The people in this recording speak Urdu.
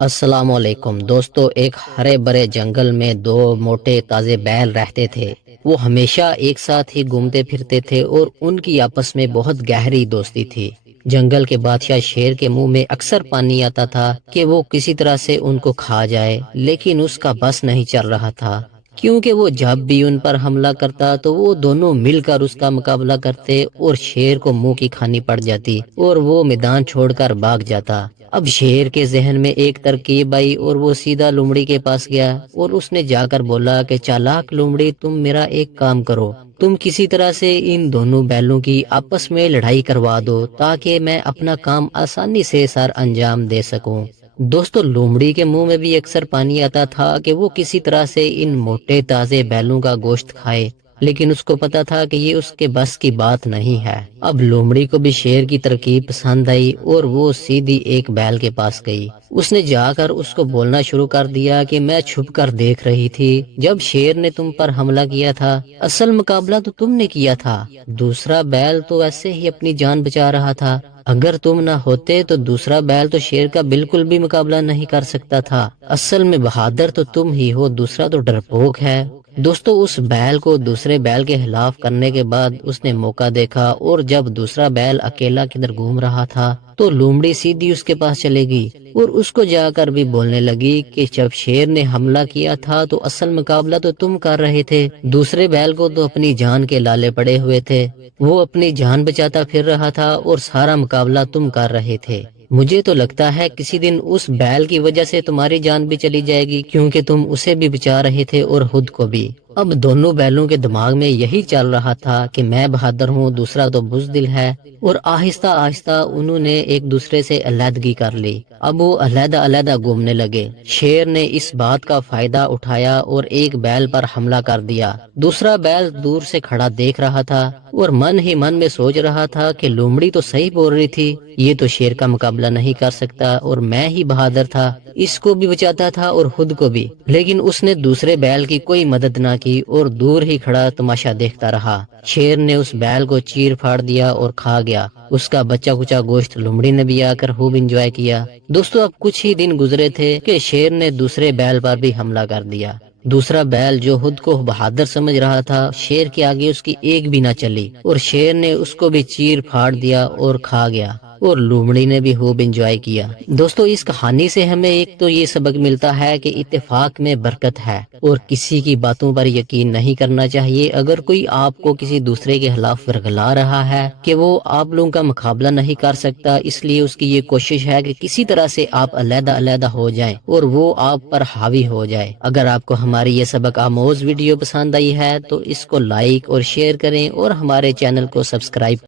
السلام علیکم دوستو، ایک ہرے برے جنگل میں دو موٹے تازے بیل رہتے تھے۔ وہ ہمیشہ ایک ساتھ ہی گھومتے پھرتے تھے اور ان کی آپس میں بہت گہری دوستی تھی۔ جنگل کے بادشاہ شیر کے منہ میں اکثر پانی آتا تھا کہ وہ کسی طرح سے ان کو کھا جائے، لیکن اس کا بس نہیں چل رہا تھا، کیونکہ وہ جب بھی ان پر حملہ کرتا تو وہ دونوں مل کر اس کا مقابلہ کرتے اور شیر کو منہ کی کھانی پڑ جاتی اور وہ میدان چھوڑ کر بھاگ جاتا۔ اب شیر کے ذہن میں ایک ترکیب آئی اور وہ سیدھا لومڑی کے پاس گیا اور اس نے جا کر بولا کہ چالاک لومڑی، تم میرا ایک کام کرو، تم کسی طرح سے ان دونوں بیلوں کی آپس میں لڑائی کروا دو تاکہ میں اپنا کام آسانی سے سر انجام دے سکوں۔ دوستو، لومڑی کے منہ میں بھی اکثر پانی آتا تھا کہ وہ کسی طرح سے ان موٹے تازے بیلوں کا گوشت کھائے، لیکن اس کو پتا تھا کہ یہ اس کے بس کی بات نہیں ہے۔ اب لومڑی کو بھی شیر کی ترکیب پسند آئی اور وہ سیدھی ایک بیل کے پاس گئی۔ اس نے جا کر اس کو بولنا شروع کر دیا کہ میں چھپ کر دیکھ رہی تھی جب شیر نے تم پر حملہ کیا تھا، اصل مقابلہ تو تم نے کیا تھا، دوسرا بیل تو ایسے ہی اپنی جان بچا رہا تھا، اگر تم نہ ہوتے تو دوسرا بیل تو شیر کا بالکل بھی مقابلہ نہیں کر سکتا تھا، اصل میں بہادر تو تم ہی ہو، دوسرا تو ڈرپوک ہے۔ دوستو، اس بیل کو دوسرے بیل کے خلاف کرنے کے بعد اس نے موقع دیکھا اور جب دوسرا بیل اکیلا کدھر گھوم رہا تھا تو لومڑی سیدھی اس کے پاس چلے گئی اور اس کو جا کر بھی بولنے لگی کہ جب شیر نے حملہ کیا تھا تو اصل مقابلہ تو تم کر رہے تھے، دوسرے بیل کو تو اپنی جان کے لالے پڑے ہوئے تھے، وہ اپنی جان بچاتا پھر رہا تھا اور سارا مقابلہ تم کر رہے تھے۔ مجھے تو لگتا ہے کسی دن اس بیل کی وجہ سے تمہاری جان بھی چلی جائے گی، کیونکہ تم اسے بھی بچا رہے تھے اور خود کو بھی۔ اب دونوں بیلوں کے دماغ میں یہی چل رہا تھا کہ میں بہادر ہوں، دوسرا تو بزدل ہے، اور آہستہ آہستہ انہوں نے ایک دوسرے سے علیحدگی کر لی۔ اب وہ علیحدہ علیحدہ گھومنے لگے۔ شیر نے اس بات کا فائدہ اٹھایا اور ایک بیل پر حملہ کر دیا۔ دوسرا بیل دور سے کھڑا دیکھ رہا تھا اور من ہی من میں سوچ رہا تھا کہ لومڑی تو صحیح بول رہی تھی، یہ تو شیر کا مقابلہ نہیں کر سکتا اور میں ہی بہادر تھا، اس کو بھی بچاتا تھا اور خود کو بھی، لیکن اس نے دوسرے بیل کی کوئی مدد نہ کی اور دور ہی کھڑا تماشا دیکھتا رہا۔ شیر نے اس بیل کو چیر پھاڑ دیا اور کھا گیا، اس کا بچا کچا گوشت لومڑی نے بھی آ کر خوب انجوائے کیا۔ دوستو، اب کچھ ہی دن گزرے تھے کہ شیر نے دوسرے بیل پر بھی حملہ کر دیا۔ دوسرا بیل جو خود کو بہادر سمجھ رہا تھا، شیر کے آگے اس کی ایک بھی نہ چلی اور شیر نے اس کو بھی چیر پھاڑ دیا اور کھا گیا، اور لومڑی نے بھی خوب انجوائے کیا۔ دوستو، اس کہانی سے ہمیں ایک تو یہ سبق ملتا ہے کہ اتفاق میں برکت ہے اور کسی کی باتوں پر یقین نہیں کرنا چاہیے۔ اگر کوئی آپ کو کسی دوسرے کے خلاف ورگلا رہا ہے کہ وہ آپ لوگوں کا مقابلہ نہیں کر سکتا، اس لیے اس کی یہ کوشش ہے کہ کسی طرح سے آپ علیحدہ علیحدہ ہو جائیں اور وہ آپ پر حاوی ہو جائے۔ اگر آپ کو ہماری یہ سبق آموز ویڈیو پسند آئی ہے تو اس کو لائک اور شیئر کریں اور ہمارے چینل کو سبسکرائب